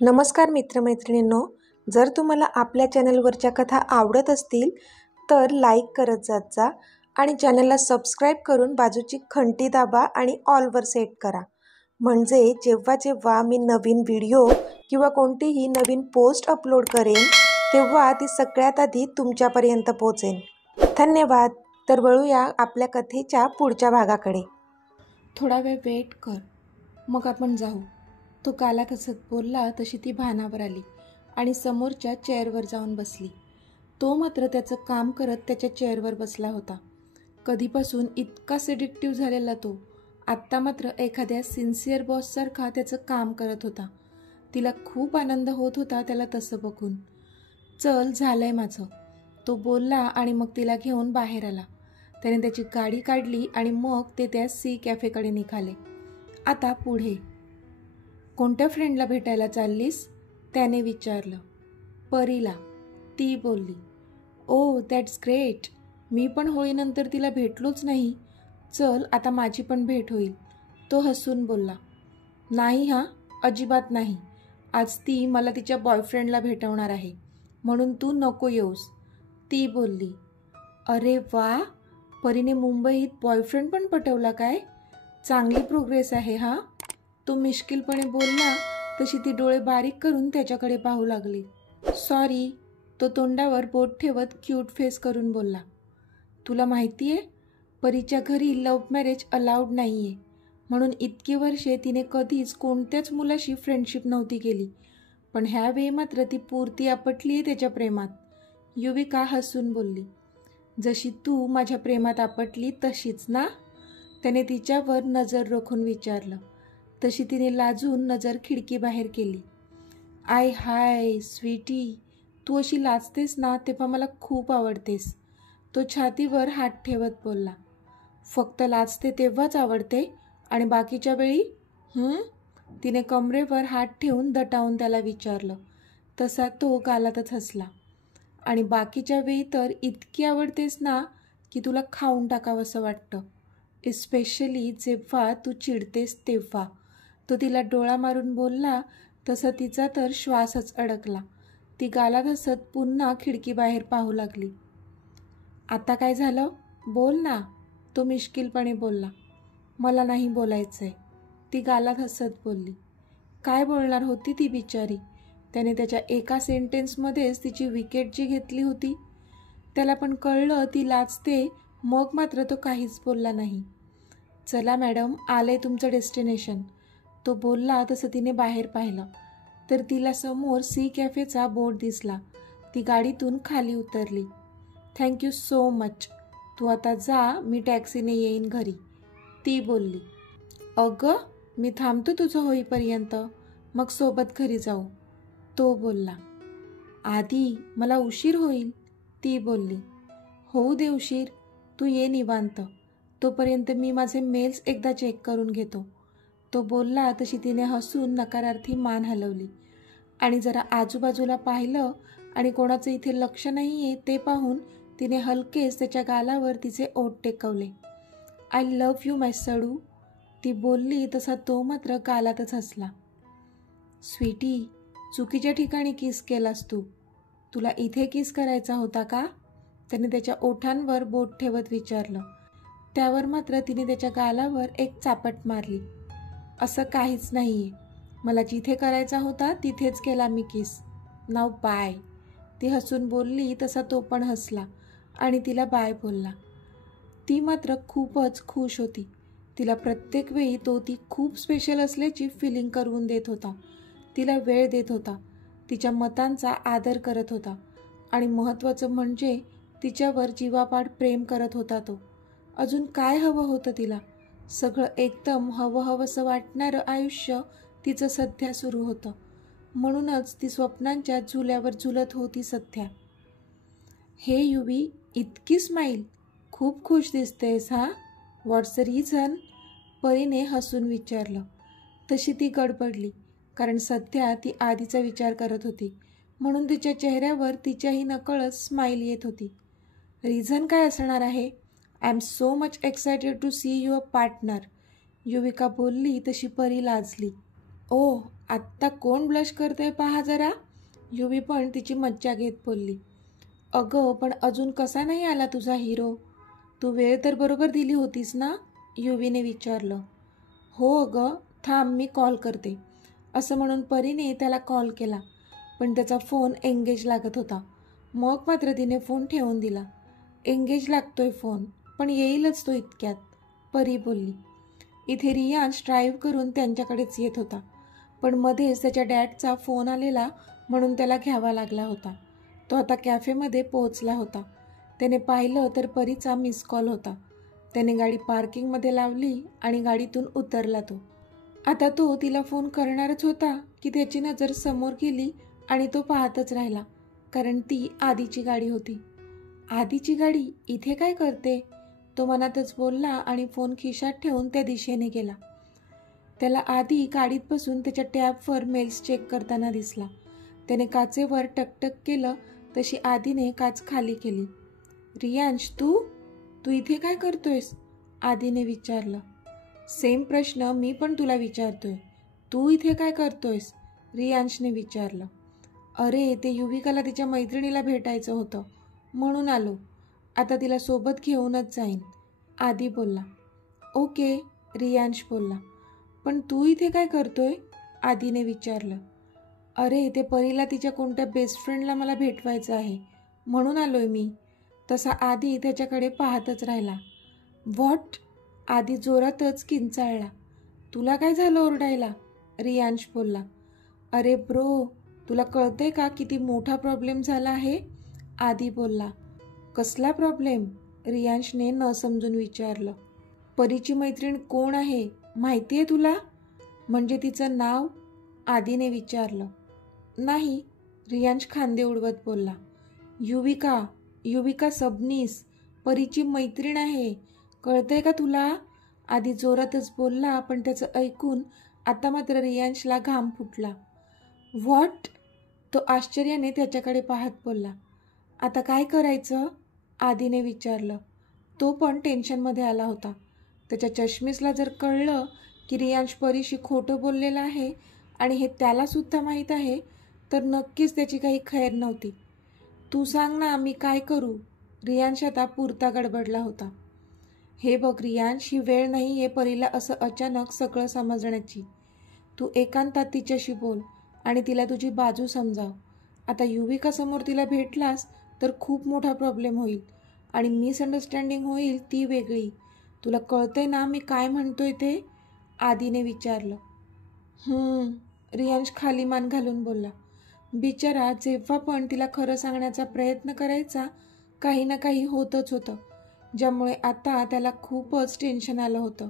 नमस्कार मित्रमैत्रिणींनो, जर तुम्हाला आपल्या चॅनलवरच्या कथा आवडत असतील तर लाईक करत जात जा आणि चॅनलला सबस्क्राईब करून बाजूची घंटी दाबा आणि ऑलवर सेट करा. म्हणजे जेव्हा जेव्हा मी नवीन व्हिडिओ किंवा कोणतीही नवीन पोस्ट अपलोड करेन तेव्हा ती सगळ्यात आधी तुमच्यापर्यंत पोहोचेल. धन्यवाद. तर वळूया आपल्या कथेच्या पुढच्या भागाकडे. थोडा वेळ वेट कर, मग आपण जाऊ. तो कालात हसत बोलला तशी ती भानावर आली आणि समोरच्या चेअरवर जाऊन बसली. तो मात्र त्याचं काम करत त्याच्या चेअरवर बसला होता. कधीपासून इतका सिडिक्टिव्ह झालेला तो आत्ता मात्र एखाद्या सिन्सिअर बॉससारखा त्याचं काम करत होता. तिला खूप आनंद होत होता त्याला तसं बघून. चल, झालंय माझं, तो बोलला आणि मग तिला घेऊन बाहेर आला. त्याने त्याची गाडी काढली आणि मग ते त्या सी कॅफेकडे निघाले. आता पुढे कोणत्या फ्रेंडला भेटायला चाललीस, त्याने विचारलं. परीला, ती बोलली. ओ दॅट्स ग्रेट, मी पण होळीनंतर तिला भेटलोच नाही. चल, आता माझी पण भेट होईल, तो हसून बोलला. नाही हां, अजिबात नाही. आज ती मला तिच्या बॉयफ्रेंडला भेटवणार आहे, म्हणून तू नको येऊस, ती बोलली. अरे वा, परीने मुंबईत बॉयफ्रेंड पण पटवला काय? चांगली प्रोग्रेस आहे हां, तो मिश्किलपणे बोलला. तशी ती डोळे बारीक करून त्याच्याकडे पाहू लागली. सॉरी, तो तोंडावर बोट ठेवत क्यूट फेस करून बोलला. तुला माहिती आहे, परीच्या घरी लव्ह मॅरेज अलाउड नाही आहे, म्हणून इतकी वर्षे तिने कधीच कोणत्याच मुलाशी फ्रेंडशिप नव्हती केली. पण ह्यावेळी मात्र ती पूर्ती आपटली आहे त्याच्या प्रेमात, युविका हसून बोलली. जशी तू माझ्या प्रेमात आपटली तशीच ना, त्याने तिच्यावर नजर रोखून विचारलं. तशी तिने लाजून नजर खिडकीबाहेर केली. आय हाय स्वीटी, तू अशी लाजतेस ना तेव्हा मला खूप आवडतेस, तो छातीवर हात ठेवत बोलला. फक्त लाजते तेव्हाच आवडते आणि बाकीच्या वेळी? तिने कमरेवर हात ठेवून दटावून त्याला विचारलं. तसा तो गालातच हसला. आणि बाकीच्या वेळी तर इतकी आवडतेस ना की तुला खाऊन टाकावंसं वाटतं, इस्पेशली जेव्हा तू चिडतेस तेव्हा, तो तिला डोळा मारून बोलला. तसा तिचा तर श्वासच अडकला. ती गालात हसत पुन्हा खिडकीबाहेर पाहू लागली. आता काय झालं, बोल ना, तो मिश्किलपणे बोलला. मला नाही बोलायचंय, ती गालात हसत बोलली. काय बोलणार होती ती बिचारी, त्याने त्याच्या एका सेंटेन्समध्येच तिची विकेट जी घेतली होती. त्याला पण कळलं ती लाजते, मग मात्र तो काहीच बोलला नाही. चला मॅडम, आले तुमचं डेस्टिनेशन, तो बोलला. तसं तिने बाहेर पाहिलं तर तिला समोर सी कॅफेचा बोर्ड दिसला. ती गाडीतून खाली उतरली. थँक्यू सो मच, तू आता जा, मी टॅक्सीने येईन घरी, ती बोलली. अगं, मी थांबतो तुझं होईपर्यंत, मग सोबत घरी जाऊ, तो बोलला. आधी मला उशीर होईल, ती बोलली. होऊ दे उशीर, तू ये निवांत, तोपर्यंत मी माझे मेल्स एकदा चेक करून घेतो, तो बोलला. तशी तिने हसून नकारार्थी मान हलवली आणि जरा आजूबाजूला पाहिलं आणि कोणाचं इथे लक्ष नाही आहे ते पाहून तिने हलकेच त्याच्या गालावर तिचे ओठ टेकवले. आय लव्ह यू माय सडू, ती बोलली. तसा तो मात्र गालातच हसला. स्वीटी, चुकीच्या ठिकाणी किस केलास तू, तुला इथे किस करायचा होता का, त्याने त्याच्या ओठांवर बोट ठेवत विचारलं. त्यावर मात्र तिने त्याच्या गालावर एक चापट मारली. असं काहीच नाहीये, मला जिथे करायचा होता तिथेच केला मी किस, नाव बाय, ती हसून बोलली. तसा तो पण हसला आणि तिला बाय बोलला. ती मात्र खूपच खुश होती. तिला प्रत्येक वेळी तो ती खूप स्पेशल असल्याची फिलिंग करून देत होता, तिला वेळ देत होता, तिच्या मतांचा आदर करत होता आणि महत्त्वाचं म्हणजे तिच्यावर जीवापाड प्रेम करत होता तो. अजून काय हवं होतं तिला? सगळं एकदम हवंहवंसं वाटणारं आयुष्य तिचं सध्या सुरू होतं. म्हणूनच ती स्वप्नांच्या झुल्यावर झुलत होती सध्या. हे युवी, इतकी स्माईल, खूप खुश दिसतेस हां, व्हॉट्स द रिझन, परीने हसून विचारलं. तशी ती गडबडली, कारण सध्या ती आधीचा विचार करत होती, म्हणून तिच्या चेहऱ्यावर तिच्याही नकळत स्माईल येत होती. रिझन काय असणार आहे? I am so much excited to see your partner, Yuvika बोलली. तशी परी लाजली. ओ, आत्ता कोण ब्लश करतंय पहा जरा. युवी पण तिची मज्जा घेत बोलली. अगं, पण अजून कसा नाही आला तुझा हिरो? तू वेळ तर बरोबर दिली होतीस ना? युवीने विचारलं. हो अगं, थांब मी कॉल करते, असं म्हणून परीने त्याला कॉल केला, पण त्याचा फोन एंगेज लागत होता. मग मात्र तिने फोन ठेवून दिला. एंगेज लागतोय फोन, पण येईलच तो इतक्यात, परी बोलली. इथे रियांश ड्राईव्ह करून त्यांच्याकडेच येत होता, पण मध्येच त्याच्या डॅडचा फोन आलेला म्हणून त्याला घ्यावा लागला होता. तो आता कॅफेमध्ये पोहोचला होता. त्याने पाहिलं तर परीचा मिस कॉल होता. त्याने गाडी पार्किंगमध्ये लावली आणि गाडीतून उतरला तो. आता तो तिला फोन करणारच होता की त्याची नजर समोर गेली आणि तो पाहतच राहिला, कारण ती आधीची गाडी होती. आधीची गाडी इथे काय करते? तो मनातच बोलला आणि फोन खिशात ठेवून त्या दिशेने गेला. त्याला आधी गाडीत बसून त्याच्या टॅबवर मेल्स चेक करताना दिसला. त्याने काचेवर टकटक केलं तशी आधीने काच खाली केली. रियांश, तू इथे काय करतोयस? आधीने विचारलं. सेम प्रश्न मी पण तुला विचारतोय. तू इथे काय करतोयस? रियांशने विचारलं. अरे, ते युविकाला तिच्या मैत्रिणीला भेटायचं होतं म्हणून आलो. आता तिला सोबत घेऊनच जाईन, आधी बोलला. ओके, रियांश बोलला. पण तू इथे काय करतोय? आधीने विचारलं. अरे, ते परीला तिच्या कोणत्या बेस्ट फ्रेंडला मला भेटवायचं आहे म्हणून आलोय मी. तसा आधी त्याच्याकडे पाहतच राहिला. व्हॉट? आधी जोरातच किंचाळला. तुला काय झालं ओरडायला? रियांश बोलला. अरे ब्रो, तुला कळतंय का किती मोठा प्रॉब्लेम झाला आहे? आधी बोलला. कसला प्रॉब्लेम? रियांशने न समजून विचारलं. परीची मैत्रीण कोण आहे माहिती आहे तुला? म्हणजे तिचं नाव? आधीने विचारलं. नाही, रियांश खांदे उडवत बोलला. युविका सबनीस, परीची मैत्रीण आहे, कळतंय का तुला? आधी जोरातच बोलला, पण त्याचं ऐकून आता मात्र रियांशला घाम फुटला. व्हॉट? तो आश्चर्याने त्याच्याकडे पाहत बोलला. आता काय करायचं? आधीने विचारलं. तो पण टेन्शनमध्ये आला होता. त्याच्या चष्मीसला जर कळलं की रियांश परीशी खोटं बोललेलं आहे आणि हे त्यालासुद्धा माहीत आहे तर नक्कीच त्याची काही खैर नव्हती. तू सांग ना, मी काय करू? रियांश आता पुरता गडबडला होता. हे बघ रियांश, ही वेळ नाही आहे परीला असं अचानक सगळं समजण्याची. तू एकांतात तिच्याशी बोल आणि तिला तुझी बाजू समजाव. आता युविकासमोर तिला भेटलास तर खूप मोठा प्रॉब्लेम होईल आणि मिसअंडरस्टँडिंग होईल ती वेगळी. तुला कळतंय ना मी काय म्हणतोय ते? आधीने विचारलं. रियांश खाली मान घालून बोलला. बिचारा जेव्हा पण तिला खरं सांगण्याचा प्रयत्न करायचा काही ना काही होतच होतं, ज्यामुळे आता त्याला खूपच टेन्शन आलं होतं.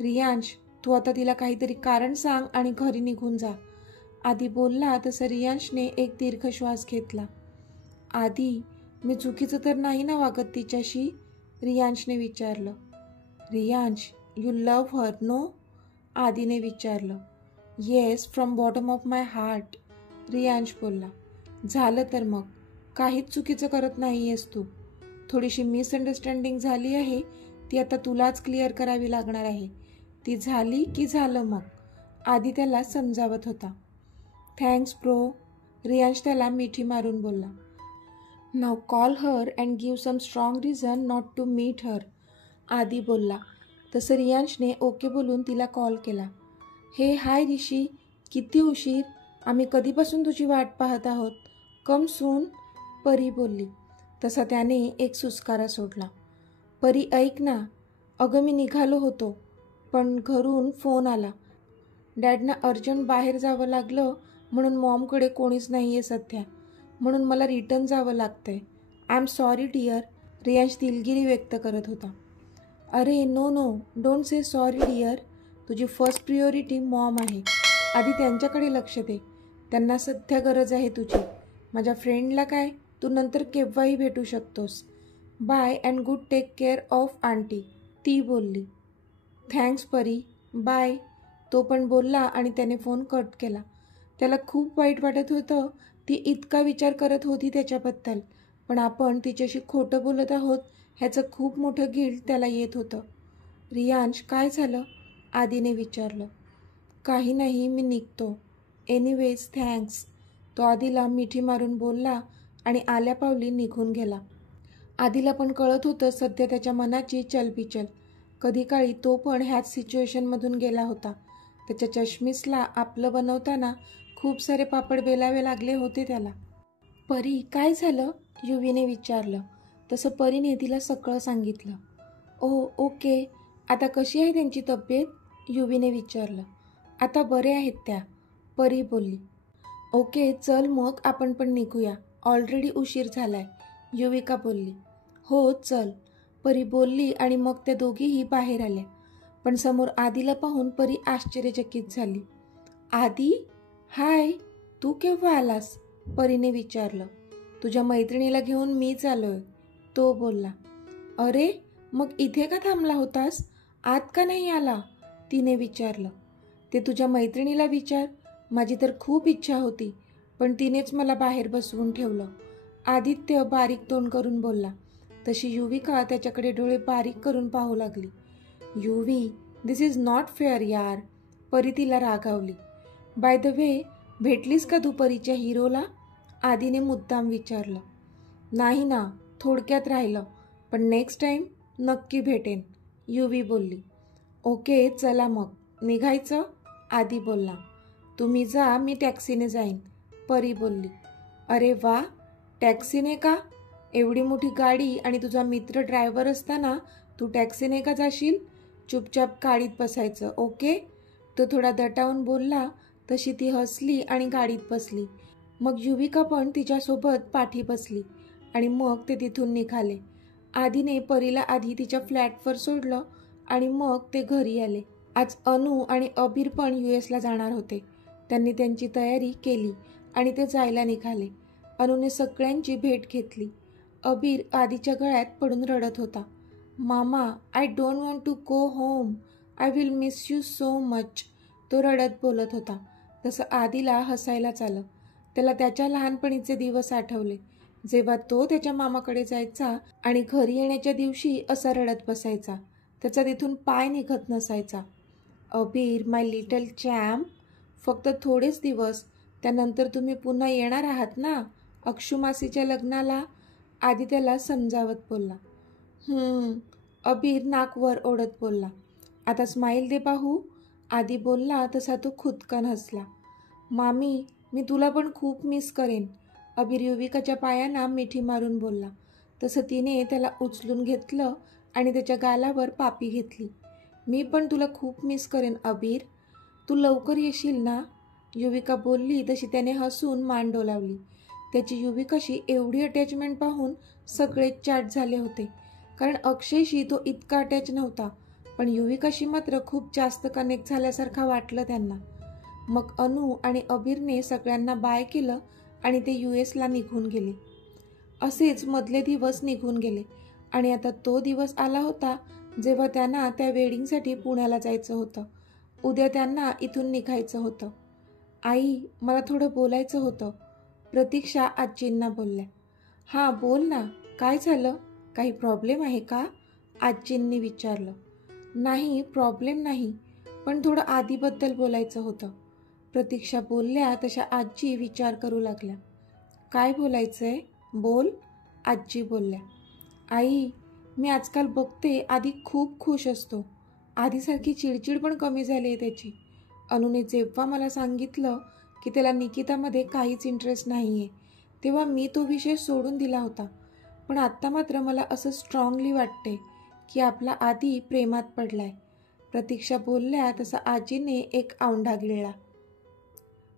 रियांश, तू आता तिला काहीतरी कारण सांग आणि घरी निघून जा, आधी बोलला. तसं रियांशने एक दीर्घ श्वास घेतला. आधी, मी चुकीचं तर नाही ना वागत तिच्याशी? रियांशने विचारलं. Riyansh, you love her no? आधीने विचारलं. Yes, from bottom of my heart, Riyansh बोलला. झालं तर मग, काहीच चुकीचं करत नाही आहेस तू. थोडीशी मिसअंडरस्टँडिंग झाली आहे, ती आता तुलाच क्लिअर करावी लागणार आहे. ती झाली की झालं मग, आधी त्याला समजावत होता. थँक्स ब्रो, रियांश त्याला मिठी मारून बोलला. Now call her and give some strong reason not to meet her, Aadhi बोलला. तसं रियांशने ओके बोलून तिला कॉल केला. हे हाय ऋषी, किती उशीर, आम्ही कधीपासून तुझी वाट पाहत आहोत, कम सून, परी बोलली. तसा त्याने एक सुस्कारा सोडला. परी ऐक ना, अगं मी निघालो होतो, पण घरून फोन आला. डॅडना अर्जंट बाहेर जावं लागलं म्हणून मॉमकडे कोणीच नाही आहे सध्या, म्हणून मला रिटर्न जावं लागतंय. I am sorry dear, Riyansh दिलगिरी व्यक्त करत होता. अरे no, don't say sorry dear, तुझी फर्स्ट प्रियोरिटी मॉम आहे, आधी त्यांच्याकडे लक्ष दे. त्यांना सध्या गरज आहे तुझी. माझ्या फ्रेंडला काय, तू नंतर केव्हाही भेटू शकतोस. Bye and good take care of aunty, ती बोलली. थँक्स परी, बाय, तो पण बोलला आणि त्याने फोन कट केला. त्याला खूप वाईट वाटत होतं. ती इतका विचार करत होती त्याच्याबद्दल, पण आपण तिच्याशी खोटं बोलत आहोत ह्याचं खूप मोठं गिल्ट त्याला येत होतं. रियांश, काय झालं? आधीने विचारलं. काही नाही, मी निघतो. Anyways thanks. तो आधीला मिठी मारून बोलला आणि आल्या पावली निघून गेला. आधीला पण कळत होतं सध्या त्याच्या मनाची चलबिचल. कधी काळी तो पण ह्याच सिच्युएशनमधून गेला होता. त्याच्या चष्मीसला आपलं बनवताना खूप सारे पापड बेलावे लागले होते त्याला. परी, काय झालं? युवीने विचारलं. तसं परीने तिला सगळं सांगितलं. ओके. आता कशी आहे त्यांची तब्येत? युवीने विचारलं. आता बरे आहेत त्या, परी बोलली. ओके, चल मग आपण पण निघूया. ऑलरेडी उशीर झालाय, युविका बोलली. हो चल, परी बोलली आणि मग त्या दोघीही बाहेर आल्या. पण समोर आधीला पाहून परी आश्चर्यचकित झाली. आधी, हाय, तू केव्हा आलास? परीने विचारलं. तुझ्या मैत्रिणीला घेऊन मीच आलोय, तो बोलला. अरे, मग इथे का थांबला होतास? आत का नाही आला? तिने विचारलं. ते तुझ्या मैत्रिणीला विचार. माझी तर खूप इच्छा होती, पण तिनेच मला बाहेर बसवून ठेवलं, आदित्य बारीक तोंड करून बोलला. तशी युविका त्याच्याकडे डोळे बारीक करून पाहू लागली. युवी, दिस इज नॉट फेअर यार, परी तिला रागावली. बाय द वे, भेटलीस का तू परीच्या हिरोला? आधीने मुद्दाम विचारलं. नाही ना, थोडक्यात राहिलं, पण नेक्स्ट टाईम नक्की भेटेन, युवी बोलली. ओके, चला मग, निघायचं? आधी बोलला. तुम्ही जा, मी टॅक्सीने जाईन, परी बोलली. अरे वा, टॅक्सीने का? एवढी मोठी गाडी आणि तुझा मित्र ड्रायव्हर असताना तू टॅक्सीने का जाशील? चुपचाप गाडीत बसायचं, ओके? तो थोडा दटावून बोलला. तशी ती हसली आणि गाडीत बसली. मग युविका पण तिच्यासोबत पाठी बसली आणि मग ते तिथून निघाले. आधीने परीला आधी तिच्या फ्लॅटवर सोडलं आणि मग ते घरी आले. आज अनु आणि अबीर पण US जाणार होते. त्यांनी त्यांची तयारी केली आणि ते जायला निघाले. अनुने सगळ्यांची भेट घेतली. अबीर आधीच्या गळ्यात पडून रडत होता. मामा, I don't want to go home, I will miss you so much, तो रडत बोलत होता. तसं आधीला हसायलाच आलं. त्याला त्याच्या लहानपणीचे दिवस आठवले, जेव्हा तो त्याच्या मामाकडे जायचा आणि घरी येण्याच्या दिवशी असा रडत बसायचा. त्याचा तिथून पाय निघत नसायचा. अबीर, माय लिटल चॅम्प, फक्त थोडेच दिवस, त्यानंतर तुम्ही पुन्हा येणार आहात ना अक्षुमासीच्या लग्नाला, आधी त्याला समजावत बोलला. अबीर नाक वर ओढत बोलला. आता स्माईल दे पाहू, आधी बोलला तसा तो खुदकन हसला. मामी, मी तुला पण खूप मिस करेन, अबीर युविकाच्या पायांना मिठी मारून बोलला. तसं तिने त्याला उचलून घेतलं आणि त्याच्या गालावर पापी घेतली. मी पण तुला खूप मिस करेन अबीर, तू लवकर येशील ना, युविका बोलली. तशी त्याने हसून मान डोलावली. त्याची युविकाशी एवढी अटॅचमेंट पाहून सगळेच चाट झाले होते, कारण अक्षयशी तो इतका अटॅच नव्हता, पण युविकाशी मात्र खूप जास्त कनेक्ट झाल्यासारखा वाटलं त्यांना. मग अनु आणि अबीरने सगळ्यांना बाय केलं आणि ते US निघून गेले. असेच मधले दिवस निघून गेले आणि आता तो दिवस आला होता जेव्हा त्यांना त्या वेडिंगसाठी पुण्याला जायचं होतं. उद्या त्यांना इथून निघायचं होतं. आई, मला थोडं बोलायचं होतं, प्रतीक्षा आजींना बोलल्या. हां बोल ना, काय झालं? काही प्रॉब्लेम आहे का? आजींनी विचारलं. नाही, प्रॉब्लेम नाही, पण थोडं आधीबद्दल बोलायचं होतं, प्रतीक्षा बोलल्या. तशा आजी विचार करू लागल्या. काय बोलायचं आहे? बोल, आजी बोलल्या. आई, मी आजकाल बघते आधी खूप खुश असतो, आधीसारखी चिडचिड पण कमी झाली आहे त्याची. अनुने जेव्हा मला सांगितलं की त्याला निकितामध्ये काहीच इंटरेस्ट नाही आहे, तेव्हा मी तो विषय सोडून दिला होता, पण आत्ता मात्र मला असं स्ट्रॉंगली वाटते की आपला आधी प्रेमात पडलाय, प्रतीक्षा बोलल्या. तसा आजीने एक औंढा गिळला.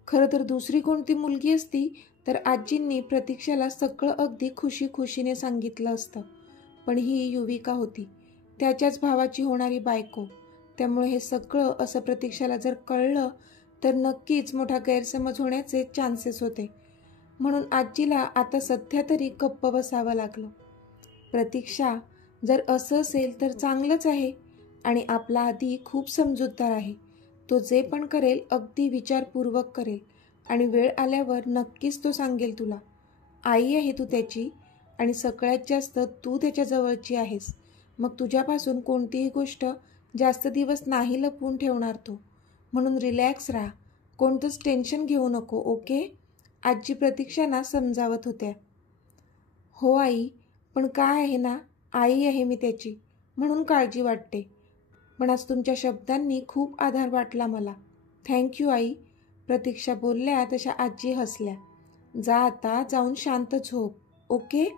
खरं तर दुसरी कोणती मुलगी असती तर आजींनी प्रतीक्षाला सगळं अगदी खुशीने सांगितलं असतं, पण ही युविका होती, त्याच्याच भावाची होणारी बायको. त्यामुळे हे सगळं असं प्रतीक्षाला जर कळलं तर नक्कीच मोठा गैरसमज होण्याचे चान्सेस होते. म्हणून आजीला आता सध्या तरी गप्प बसावं लागलं. प्रतीक्षा, जर असं असेल तर चांगलंच आहे आणि आपला आधी खूप समजूतदार आहे. तो जे पण करेल अगदी विचारपूर्वक करेल आणि वेळ आल्यावर नक्कीच तो सांगेल तुला. आई आहे तू त्याची आणि सगळ्यात जास्त तू त्याच्या जवळची आहेस. मग तुझ्यापासून कोणतीही गोष्ट जास्त दिवस नाही लपवून ठेवणार तो. म्हणून रिलॅक्स राहा, कोणतंच टेन्शन घेऊ नको, ओके? आजी प्रतीक्षांना समजावत होत्या. हो आई, पण काय आहे ना, आई आहे मी त्याची, म्हणून काळजी वाटते. पण आज तुमच्या शब्दांनी खूप आधार वाटला मला. थँक्यू आई. प्रतीक्षा बोलल्या तशा आजी हसल्या. जा आता जाऊन शांत झोप, ओके?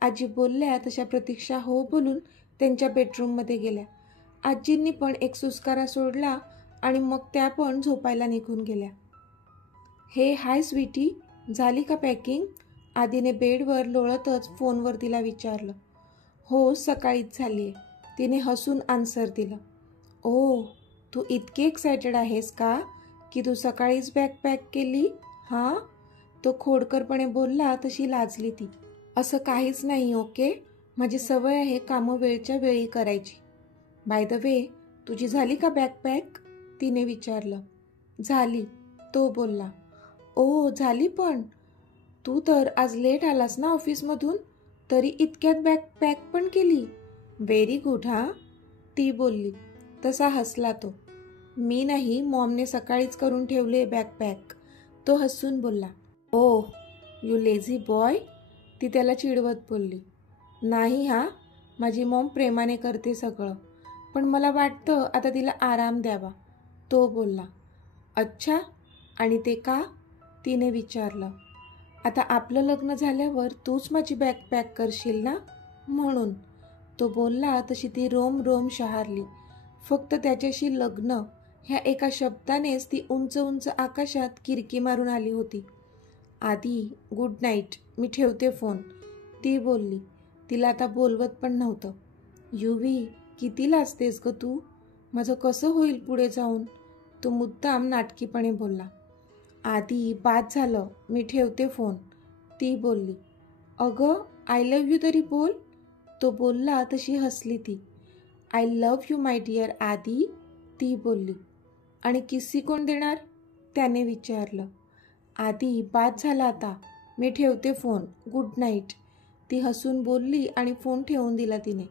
आजी बोलल्या तशा प्रतीक्षा हो बोलून त्यांच्या बेडरूममध्ये गेल्या. आजींनी पण एक सुस्कारा सोडला आणि मग त्या पण झोपायला निघून गेल्या. हे हाय स्वीटी, झाली का पॅकिंग? आधीने बेडवर लोळतच फोनवर तिला विचारलं. हो, सकाळीच झाली आहे, तिने हसून आन्सर दिलं. ओ, तू इतकी एक्सायटेड आहेस का की तू सकाळीच बॅग पॅक केली? हां, तो खोडकरपणे बोलला तशी लाजली ती. असं काहीच नाही, ओके? माझी सवय आहे कामं वेळच्या वेळी करायची. बाय द वे, तुझी झाली का बॅग पॅक? तिने विचारलं. झाली, तो बोलला. ओ, झाली पण? तू तर आज लेट आलास ना ऑफिसमधून, तरी इतक्यात बॅग पॅक पण केली. व्हेरी गुड हां, ती बोलली. तसा हसला तो. मी नाही, मॉमने सकाळीच करून ठेवले बॅग पॅक, तो हसून बोलला. ओ, यू लेझी बॉय, ती त्याला चिडवत बोलली. नाही हां, माझी मॉम प्रेमाने करते सगळं, पण मला वाटतं आता तिला आराम द्यावा, तो बोलला. अच्छा, आणि ते का? तिने विचारलं. आता आपलं लग्न झाल्यावर तूच माझी बॅग पॅक करशील ना, म्हणून, तो बोलला तशी ती रोम रोम शहारली. फक्त त्याच्याशी लग्न ह्या एका शब्दानेच ती उंच उंच आकाशात किरकी मारून आली होती. आधी गुड नाईट, मी ठेवते फोन, ती बोलली. तिला आता बोलवत पण नव्हतं. युवी, किती लाजतेस ग तू? माझं कसं होईल पुढे जाऊन? तो मुद्दाम नाटकीपणे बोलला. आधी बाद झालं, मी ठेवते फोन, ती बोलली. अगं, आय लव्ह यू तरी बोल, तो बोलला तशी हसली ती. I love you my dear Adi, ती बोलली. आणि किस्सी कोण देणार? त्याने विचारलं. आधी बाद झाला आता, मी ठेवते फोन, गुड नाईट, ती हसून बोलली आणि फोन ठेवून दिला तिने.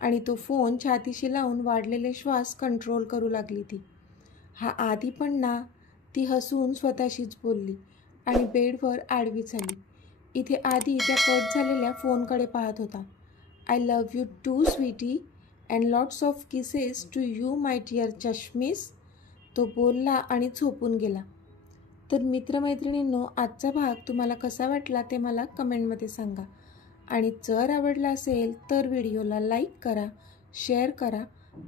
आणि तो फोन छातीशी लावून वाढलेले श्वास कंट्रोल करू लागली ती. हा आधी पण ना, ती हसून स्वतःशीच बोलली आणि बेडवर आडवी झाली. इथे आधी त्या कट झालेल्या फोनकडे पाहत होता. I love you too sweetie and lots of kisses to you my dear चष्मीस, तो बोलला आणि झोपून गेला. तर मित्रमैत्रिणींनो, आजचा भाग तुम्हाला कसा वाटला ते मला कमेंटमध्ये सांगा. आणि जर आवडला असेल तर व्हिडिओला लाईक करा, शेअर करा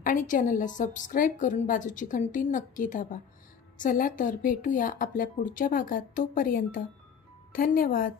आणि चॅनलला सबस्क्राईब करून बाजूची घंटी नक्की दाबा. चला तर भेटूया आपल्या पुढच्या भागात. तोपर्यंत धन्यवाद.